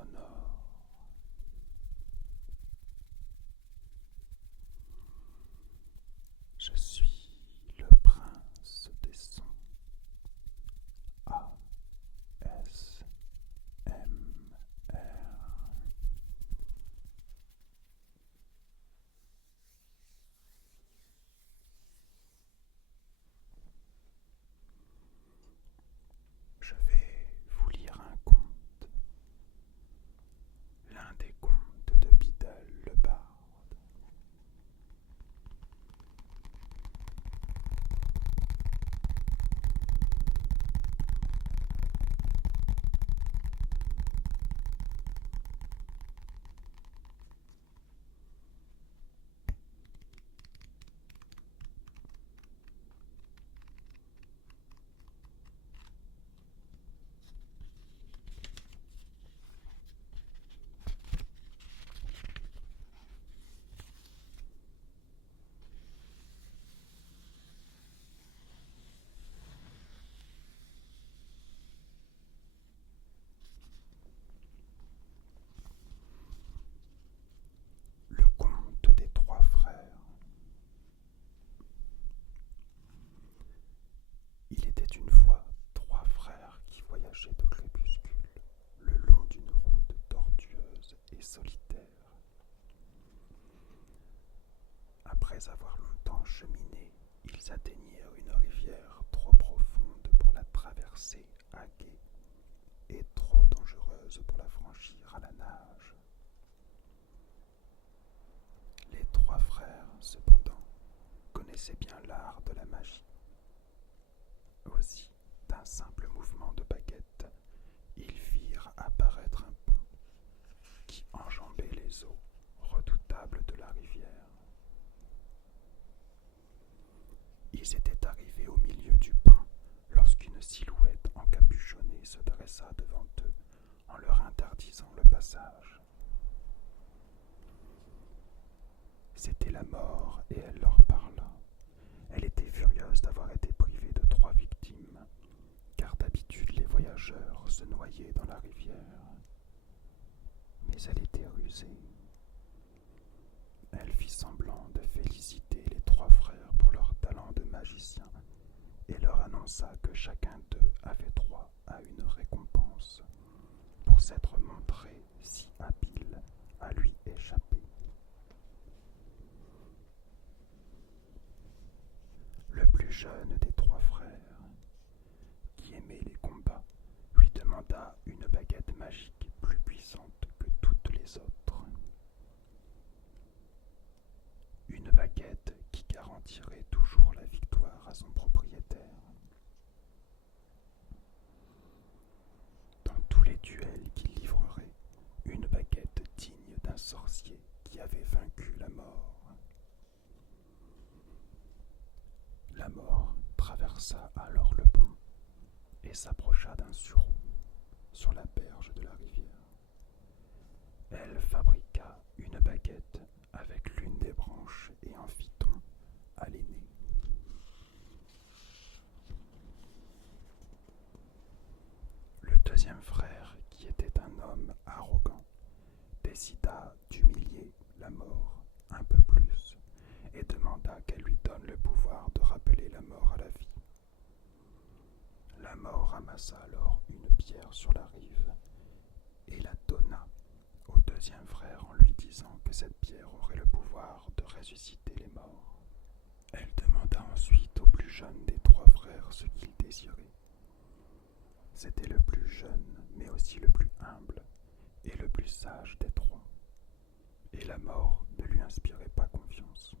sonore. Je suis le prince des sons. ASMR. Je vais vous lire un conte, l'un des contes de Biddle le Barde. Le conte des trois frères. Il était une fois trois frères qui voyageaient au crépuscule, le long d'une route tortueuse et solitaire. Après avoir longtemps cheminé, ils atteignirent une rivière trop profonde pour la traverser à gué et trop dangereuse pour la franchir à la nage. Les trois frères, cependant, connaissaient bien l'art de la magie. Aussi, d'un simple mouvement de baguette, ils firent apparaître un pont qui enjambait les eaux redoutables de la rivière. Ils étaient arrivés au milieu du pont lorsqu'une silhouette encapuchonnée se dressa devant eux en leur interdisant le passage. C'était la mort et elle leur parla. Elle était furieuse d'avoir été privée de trois victimes, car d'habitude les voyageurs se noyaient dans la rivière. Mais elle était rusée. Elle fit semblant de féliciter les trois frères pour leur talent de magicien et leur annonça que chacun d'eux avait droit à une récompense pour s'être montré si habile à lui échapper. Le plus jeune des trois frères, qui aimait les combats, lui demanda une baguette magique plus puissante que toutes les autres. Une baguette qui garantirait toujours la victoire à son propriétaire. Dans tous les duels qu'il livrerait, une baguette digne d'un sorcier qui avait vaincu la mort. La mort traversa alors le pont et s'approcha d'un sureau sur la berge de la rivière. Elle fabriqua une baguette avec l'une des branches et en fit don à l'aîné. Le deuxième frère, qui était un homme arrogant, décida d'humilier la mort un peu plus et demanda qu'elle lui donne le pouvoir de rappeler la mort à la vie. La mort ramassa alors une pierre sur la rive et la donna au deuxième frère en lui disant que cette pierre aurait le pouvoir de ressusciter les morts. Elle demanda ensuite au plus jeune des trois frères ce qu'il désirait. C'était le plus jeune, mais aussi le plus humble et le plus sage des trois. Et la mort ne lui inspirait pas confiance.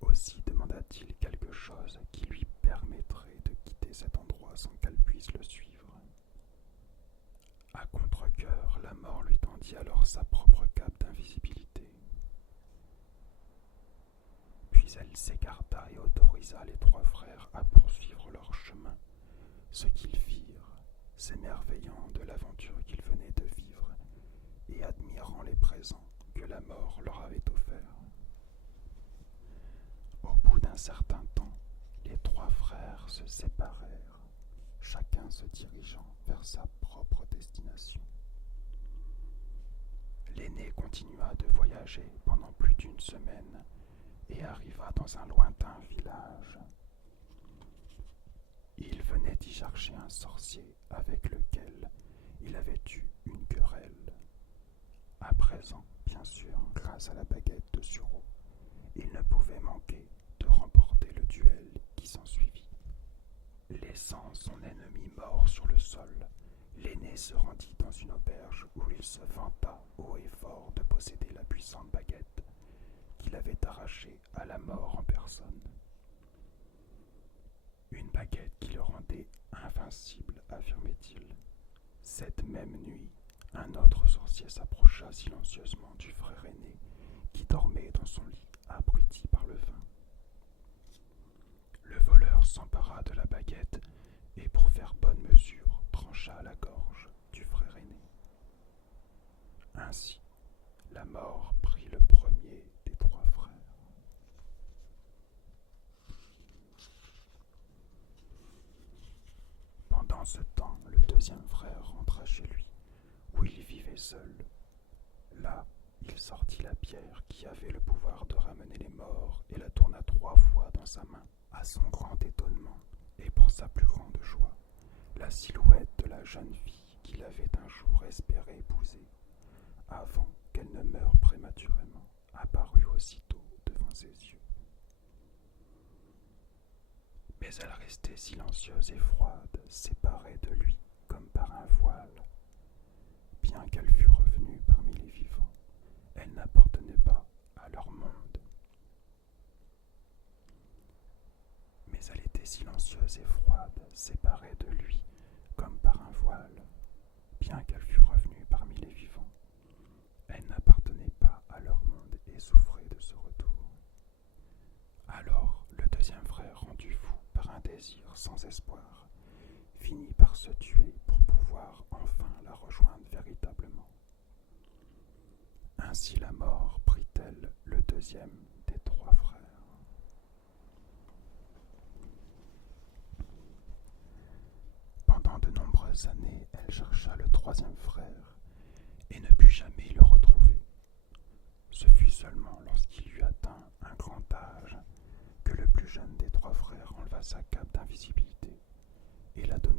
Aussi demanda-t-il quelque chose qui lui permettrait de quitter cet endroit sans qu'elle puisse le suivre. À contre-cœur, la mort lui tendit alors sa propre cape d'invisibilité. Puis elle s'écarta et autorisa les trois frères à poursuivre leur chemin, ce qu'ils firent, s'émerveillant de l'aventure qu'ils venaient de vivre et admirant les présents que la mort leur avait offerts. Au bout d'un certain temps, les trois frères se séparèrent, chacun se dirigeant vers sa propre destination. L'aîné continua de voyager pendant plus d'une semaine et arriva dans un lointain village. Il venait d'y chercher un sorcier avec lequel il avait eu une querelle. À présent, bien sûr, grâce à la baguette de Suro, il ne pouvait manquer de remporter le duel qui s'ensuivit. Laissant son ennemi mort sur le sol, l'aîné se rendit dans une auberge où il se vanta haut et fort de posséder la puissante baguette qu'il avait arrachée à la mort en personne. Une baguette qui le rendait invincible, affirmait-il. Cette même nuit, un autre sorcier s'approcha silencieusement du frère aîné qui dormait dans son lit, abruti par le vin. Le voleur s'empara de la baguette et, pour faire bonne mesure, trancha la gorge du frère aîné. Ainsi, la mort prit le premier des trois frères. Pendant ce temps, le deuxième frère rentra chez lui, où il vivait seul. Là, il sortit la pierre qui avait le pouvoir de ramener les morts et la tourna 3 fois dans sa main. À son grand étonnement, et pour sa plus grande joie, la silhouette de la jeune fille qu'il avait un jour espéré épouser, avant qu'elle ne meure prématurément, apparut aussitôt devant ses yeux. Mais elle restait silencieuse et froide, séparée de lui comme par un voile. Bien qu'elle fût revenue parmi les vivants, elle n'appartenait pas à leur monde. Mais elle était silencieuse et froide, séparée de lui comme par un voile. Bien qu'elle fût revenue parmi les vivants, elle n'appartenait pas à leur monde et souffrait de ce retour. Alors le deuxième frère, rendu fou par un désir sans espoir, finit par se tuer pour pouvoir enfin la rejoindre véritablement. Ainsi la mort prit-elle le deuxième des trois frères. Pendant de nombreuses années, elle chercha le troisième frère et ne put jamais le retrouver. Ce fut seulement lorsqu'il eut atteint un grand âge que le plus jeune des trois frères enleva sa cape d'invisibilité et la donna